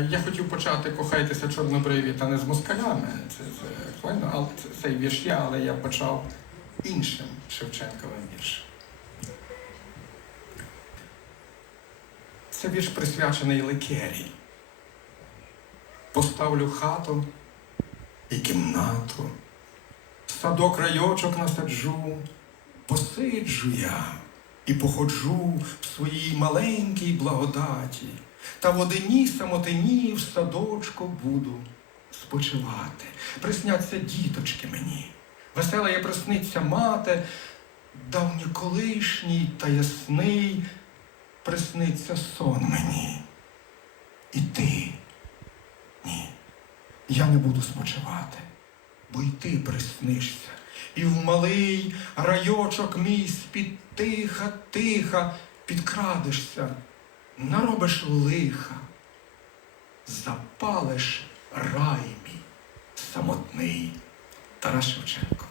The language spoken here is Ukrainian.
Я хотів почати кохайтеся чорнобриві та не з москалями. Це, це але це, цей вірш є, але я почав іншим Шевченковим віршем. Це вірш присвячений Ликері. Поставлю хату і кімнату, садок райочок насаджу, посиджу я і походжу в своїй маленькій благодаті, та в одиній самотині в садочку буду спочивати. Присняться діточки мені, весела я присниться мати, давній колишній та ясний присниться сон мені. І ти, ні, я не буду спочивати, бо й ти приснишся. І в малий райочок мій з-під тиха, тиха підкрадешся, наробиш лиха, запалиш рай мій самотний Тарас Шевченко.